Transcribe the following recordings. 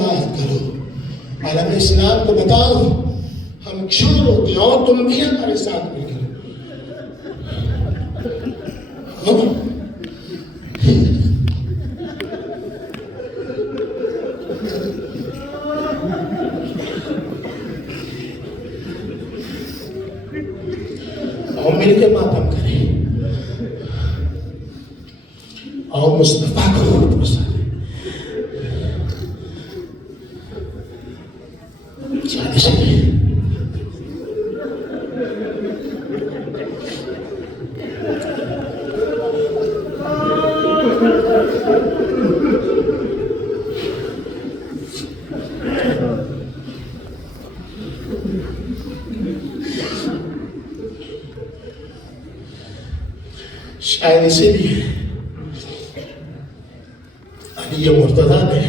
بات کرو، عالم اسلام کو بتاؤ ہم چھوڑ ہوتے ہیں اور تم بھی ہمارے ساتھ مل کر اور مل کے ماتم کریں اور مصطفیٰ کو پسند شاید اسی لیے علی مرتضیٰ نے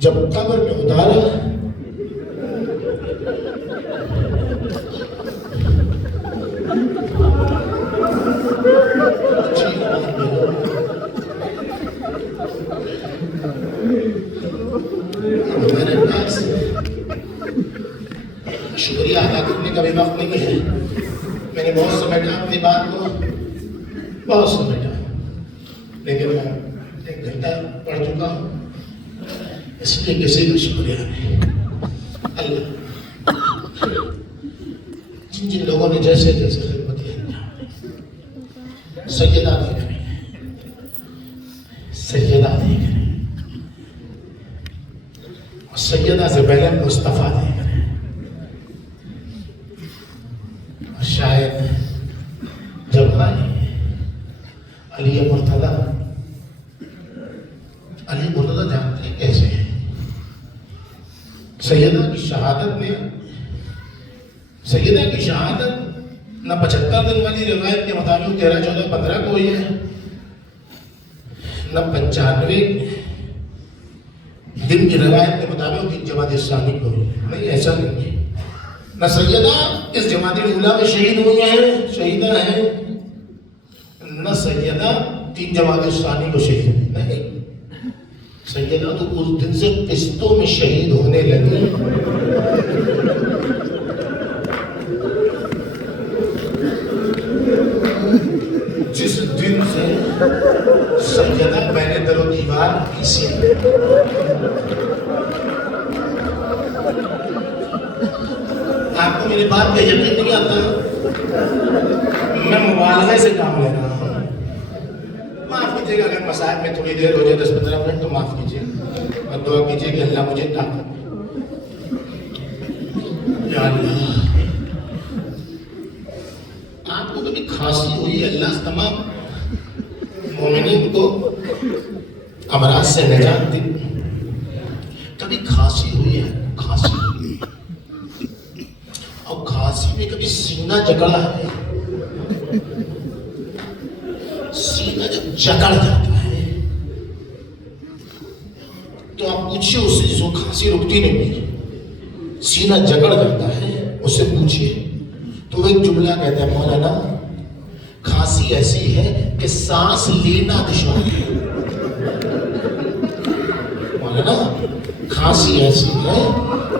جب قبر میں اتارا شکریہ ادا کرنے کا بھی وقت نہیں ہے، میں نے بہت سمجھا اپنی بات کو، بہت سمجھا، لیکن میں 1 گھنٹہ پڑھ چکا ہوں، اس لیے کسی کو شکریہ نہیں۔ اللہ جن جن لوگوں نے جیسے جیسے خدمت کی، سیدہ دے کریں، سیدہ دے کریں، اور سیدہ سے پہلے مصطفیٰ دے کریں۔ شاید جب علی مرتضیٰ جانتے ہیں کیسے ہیں سیدہ کی شہادت میں، سیدہ کی شہادت نہ 75 دن والی روایت کے مطابق 13, 14, 15 کو ہوئی ہے، نہ 95 دن کی روایت کے مطابق جماعت ثانی کو ہوئی ہے، نہیں ایسا نہیں ہے۔ نہ سیدہ اس جماعت الاولیٰ میں شہید ہوئی ہیں، شہیدہ ہیں، نہ سیدہ 3 جماعت ثانی کو شہید ہوئی، نہیں، سیدہ تو اس دن سے قسطوں میں شہید ہونے لگی۔ جس دن سے سیدہ میں نے در و دیوار کسی آپ کو میری بات کا یقین نہیں آتا، میں مبالغے سے کام لے رہا ہوں، معاف کیجیے گا اگر مسائل میں تھوڑی دیر ہو جائے 10-15 منٹ تو معاف کیجیے اور دعا کیجیے کہ اللہ مجھے طاقت دے۔ یا اللہ آپ کو کبھی کھانسی ہوئی، اللہ تمام مومنین کو امراض سے نجات دے، کبھی کھانسی ہوئی ہے، کھانسی ہوئی ہے اور کھانسی میں کبھی سینہ جکڑا ہے، سینہ جب جکڑ جاتا ہے تو آپ پوچھئے اس سے، جس کو کھانسی رکتی نہیں، سینہ جکڑ جاتا ہے، اس سے پوچھئے تو وہ ایک جملہ کہتا ہے، مولانا کھانسی ایسی ہے کہ سانس لینا دشوار ہے، مولانا کھانسی ایسی ہے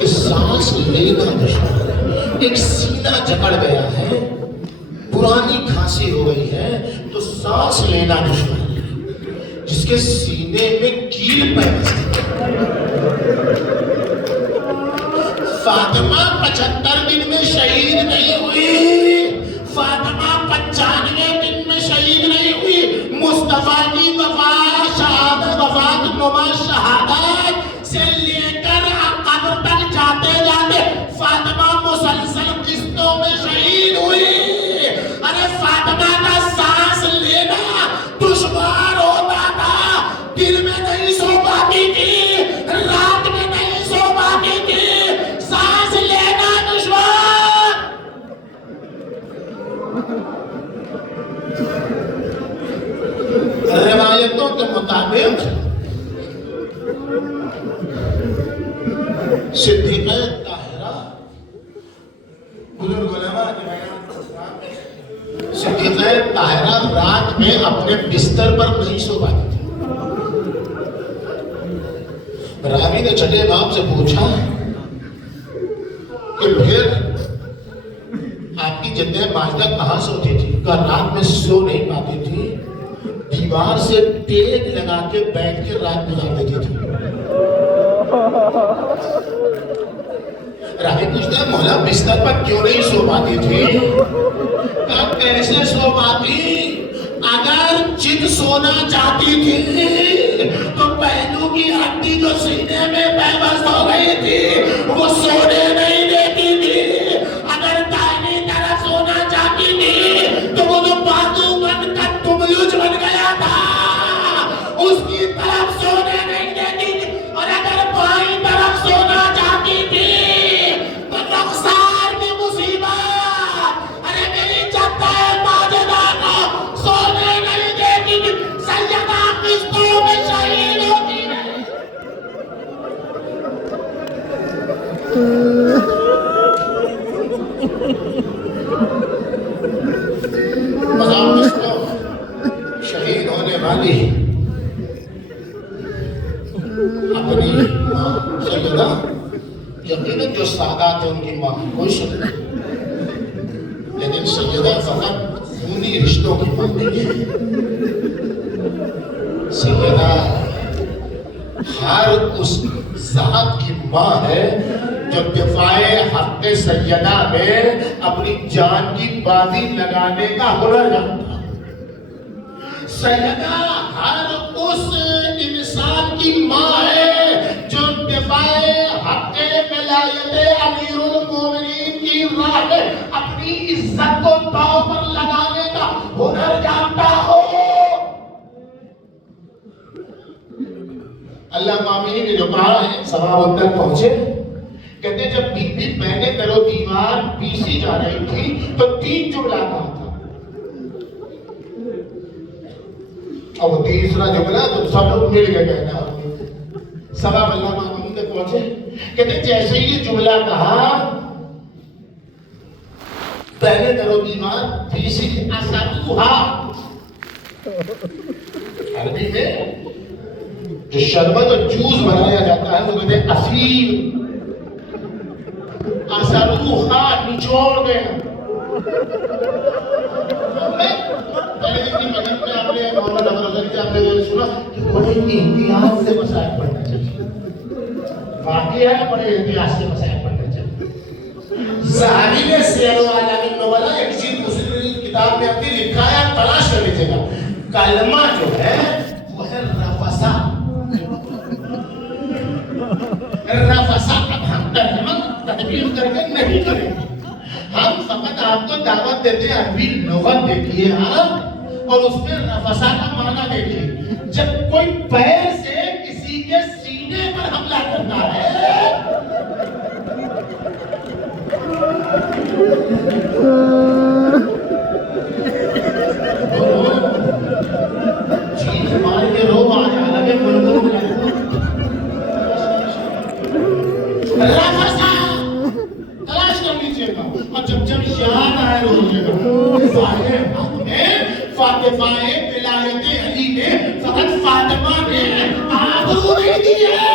کہ سانس لینا دشوار ہے، ایک سینہ جکڑ گیا ہے، پرانی کھانسی ہو گئی ہے تو سانس لینا دشوار ہے، جس کے سینے میں کیل پیدا فاطمہ 75 دن میں شہید نہیں ہوئی، فاطمہ 95 دن میں شہید نہیں ہوئی، مصطفیٰ کی وفات شہادت، وفات نما شہادت سے لے کر قبر تک جاتے جاتے فاطمہ مسلسل قسطوں میں شہید ہوئی۔ ارے فاطمہ کا سانس لینا دشوار ہوتا تھا، دن میں نہیں سو پاتی تھی، رات میں نہیں سو پاتی تھی، سانس لینا دشوار۔ روایتوں کے مطابق صدیقہ طاہرہ بزرگ علماء کے بیان، صدیقہ طاہرہ رات میں اپنے بستر پر نہیں سو پاتی تھی، راوی نے چھٹے امام سے پوچھا کہ پھر آپ کی جدہ ماجدہ کہاں سوتی تھی؟ کہا رات میں سو نہیں پاتی تھی، دیوار سے ٹیک لگا کے بیٹھ کے رات گزار دیتی تھی۔ راوی پوچھتا ہے مولا بستر پر کیوں نہیں سو پاتی تھی؟ کہا کیسے سو پاتی؟ اگر چت سونا چاہتی تھی تو پہلو کی ہڈی جو سینے میں پیوست ہو گئی تھی وہ سونے نہیں دیتی تھی، اگر دائیں طرف سونا چاہتی تھی تو وہ جو بازو بن کر تملوچ بن گیا تھا اس کی طرف سونے نہیں دیتی تھی، اور اگر بائیں طرف سونا چاہتی تھی تو رخسار کی مصیبت ارے میری جدہ ماجدہ کو سونے نہیں دیتی تھی، سیدہ قسطوں میں شہید ہوتی ہے۔ مذہب قسطوں شہید ہونے والی اپنی ماں سیدہ، یقیناً جو سادات ہیں ان کی ماں کوئی شک نہیں، لیکن سیدہ فقط خونی رشتوں کی ماں نہیں ہے۔ سیدہ ہر اس ذات کی ماں ہے جو دفاع حق سیدہ میں اپنی جان کی بازی لگانے کا ہنر جانتا ہے۔ سیدہ ہر اس انسان کی ماں ہے جو دفاع حق ولایت امیر المومنین کی راہ میں اپنی عزت کو داؤ پر لگانے کا ہنر جانتا ہو۔ اللہ مامینی نے جو کہا ہے ثواب تک پہنچے، کہتے ہیں جب بی بی پہنے کرو دیوار پیسی جا رہی تھی تو 3 جملہ کہا تھا، اور وہ تیسرا جملہ تو سب لوگ مل گئے کہنا ثواب اللہ مامینی تک پہنچے۔ کہتے ہیں جیسے یہ جملہ کہا پہنے کرو دیوار پیسی اثروہا، عربی میں جو شربت اور جوس بنایا جاتا ہے وہ کہتے ہیں اثیر، اثروہا نچوڑ دینا۔ پہلے دن کی مجلس میں آپ نے مولانا نظر سے آپ نے سنا کہ بڑے احتیاط سے مسائل پڑھنا چاہیے، واقعی ہے بڑے احتیاط سے مسائل پڑھنا چاہیے۔ ذہبی نے سیر و اعلام النبلاء ایک چیز دوسری کتاب میں اپنی لکھا ہے، آپ تلاش کر لیجیے گا، کلمہ جو ہے وہ ہے رفسا۔ رفسا اب ہم ترجمہ تدبیر کر کے نہیں کریں گے، ہم فقط آپ کو دعوت دیتے ہیں عربی لغت دیکھیے آپ اور اس میں رفسا کا معنی دیکھیے۔ جب کوئی پیر سے کسی کے سینے پر حملہ کرتا ہے چیز مار کے رو آج حالانکہ بلبل رفسا تلاش کر لیجیے گا، اور جب یاد آئے روجیے گا ظاہر حق میں فاطمہ ولایت علی نے فقط فاطمہ نے آبرو نہیں دی ہے،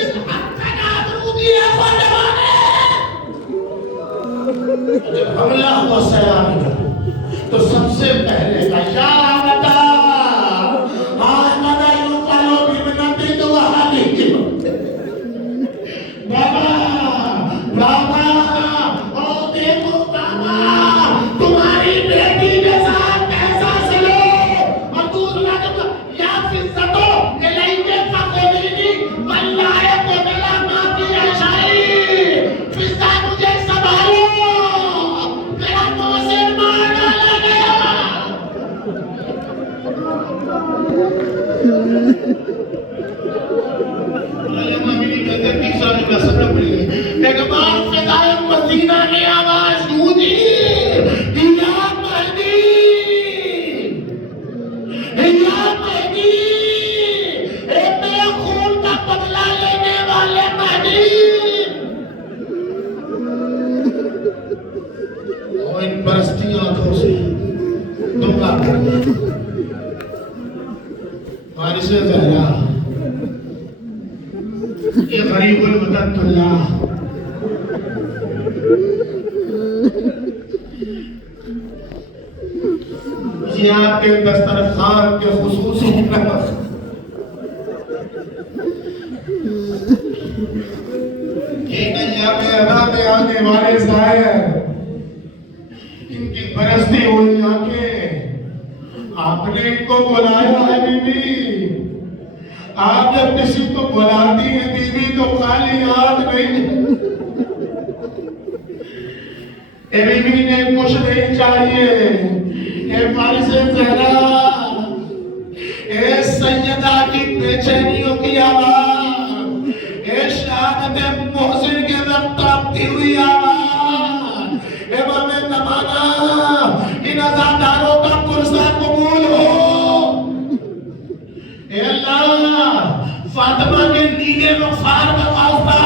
اس حق تک آبرو دی ہے فاطمہ نے۔ جب حملہ ہوا سلام تو سب سے پہلے یا آمدہ آمدہ یقالو بمنتی تو وحالی بابا بابا او دیکھو بابا تمہاری بیٹی کے ساتھ کیسا سلو، اور دوسرا جب یا فزتو الیکے فقودینی واللہ کو بلا مافی عشائی، فزا مجھے سنبھالو میرا موسم مار ڈالا گیا۔ یہ غریب الوطن اللہ یہ آپ کے دسترخوان کے خصوصی نمک یہ نیا میں ادا میں آنے والے سائے ان کی برستی ہوئی آنکھیں آپ نے ان کو بلایا ہے بی بی آپ جب کسی کو بلاتی ہیں بی بی تو خالی ہاتھ نہیں اے بی بی نے کچھ نہیں چاہیے اے فارس زہرا اے سیدہ کی بے چینیوں کی آواز اے شہادت محسن کے وقت تاپتی ہوئی آواز اے امام زمانہ ان عزاداروں کا پرسہ قبول ہو اے اللہ فاطمہ کے نیلے مغفار کا واسطہ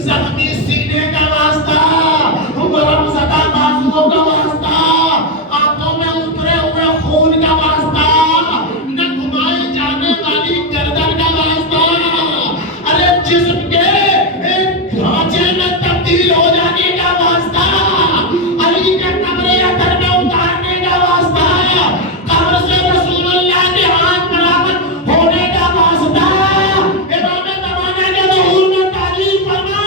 زخمی سینے کا واسطہ ورم زدہ بازووں کا واسطہ آنکھوں میں اترے ہوئے خون کا واسطہ نہ گھمائے جانے والی گردن کا واسطہ ارے جسم کے ایک ڈھانچے میں تبدیل ہو جانے کا واسطہ علی کے قبر اثر میں اتارنے کا واسطہ قبر سے رسول اللہ کے ہاتھ برابر ہونے کا واسطہ امام زمانہ کے ظہور میں تعریف فرما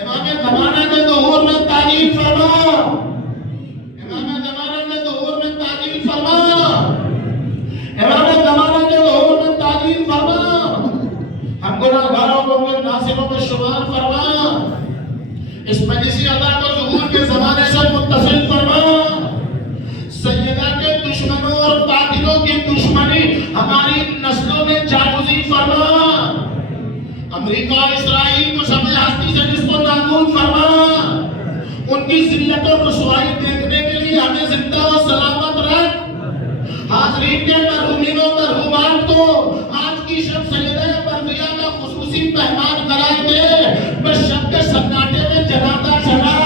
امام زمانہ کے ظہور میں تعریف فرما امام زمانہ کے ظہور میں تعریف فرما امام زمانہ کے ظہور میں تعریف فرما ہم گناہگاروں کو اپنے ناصروں میں شمار فرما اس مجلسی عطا کو ظہور کے زمانے سے متصل فرما سیدہ کے دشمنوں اور قاتلوں کی دشمنی ہماری نسلوں میں جاگزی فرما امریکہ اور اسرائیل کو شمع ہستی سے نصف و نابود فرما ان کی ذلت اور رسوائی دیکھنے کے لیے ہمیں زندہ و سلامت رکھ حاضرین کے مرحومین و مرحومات کو آج کی شب سیدہ مرضیہ کا خصوصی مہمان قرار دے میں شب کے سناٹے میں جنازہ چلا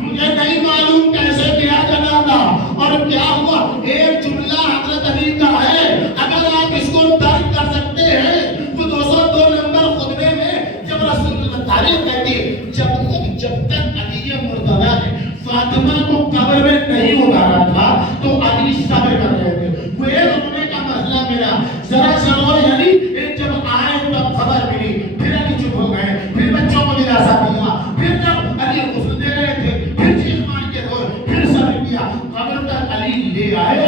مجھے نہیں معلوم کیسے کیا جنازہ اور کیا ہوا ایک جملہ حضرت علی کا ہے اگر آپ اس کو درک کر سکتے ہیں وہ 202 نمبر خطبے میں جب رسول اللہ تعریف کہتی جب تک علی مرتضیٰ نے فاطمہ کو قبر میں نہیں اتارا تھا تو علی صبر کر رہے تھے وہ ایک ہونے کا مسئلہ میرا ذرا سنو یعنی جب آئے تب خبر ملی پھر علی چپ ہو گئے پھر بچوں کو دلاسا دیا پھر جب علی غسل دے رہے تھے پھر چیخ مار کے روئے پھر صبر کیا قبر تک علی لے آئے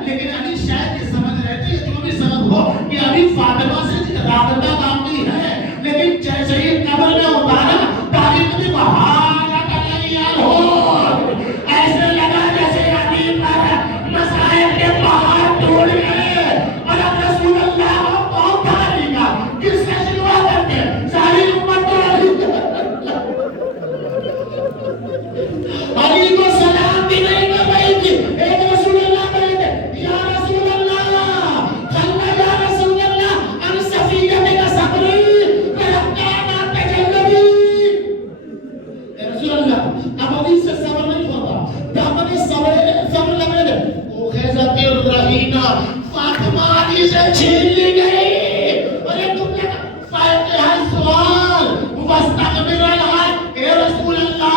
لیکن علی شاید یہ سمجھ رہے تھے جو بھی سبب ہو کہ علی فاطمہ سے رابطہ باقی ہے لیکن جیسے ہی قبر میں اتارا تاریخ میں بہارا کا تیار ہو ایسے لگا جیسے علی پر مسائل کے پہاڑ ٹوٹ گئے اور اب رسول اللہ کو پہنچا علی کا کس سے شروع کرتے ساری امت تو علی کو سلام بھی نہیں کر رہی تھی ایک رسول اللہ کہے تھے یا رسول اللہ خلنا یا رسول اللہ ان صفیت کا صبری ربنا تجلبی اے رسول اللہ اب علی سے صبر نہیں ہوتا دامن صبر لگنے دے او خیزت الرحینہ فاطمہ علی سے چھین لی گئی اور یہ جملے کا فاتحہ سوال واستغفر الحق اے رسول اللہ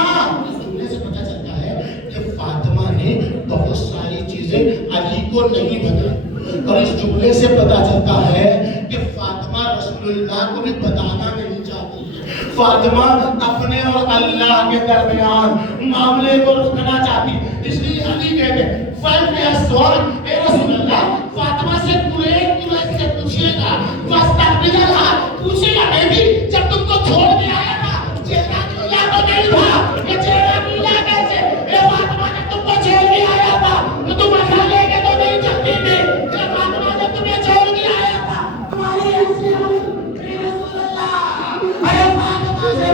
بہت ساری چیزیں علی کو نہیں بتائی اور اس جملے سے پتا چلتا ہے کہ فاطمہ رسول اللہ کو بھی بتانا نہیں چاہتی ہے فاطمہ اپنے اور اللہ کے درمیان معاملے کو رکھنا چاہتی اس لیے علی کہتے ہیں اے رسول اللہ فاطمہ سے سے پوچھئے گا واستغفر الحق پوچھے گا بیٹی جب تم کو چھوڑ کے آیا تھا چہرہ کھلا تو نہیں تھا یہ چہرہ کھلا کیسے اے فاطمہ نے تم کو چھوڑ کے آیا تھا تو تم اٹھا لے کے تو نہیں چلتی تھی اے فاطمہ نے تمہیں چھوڑ کے آیا تھا تمہاری حیثیت اے رسول اللہ اے فاطمہ سے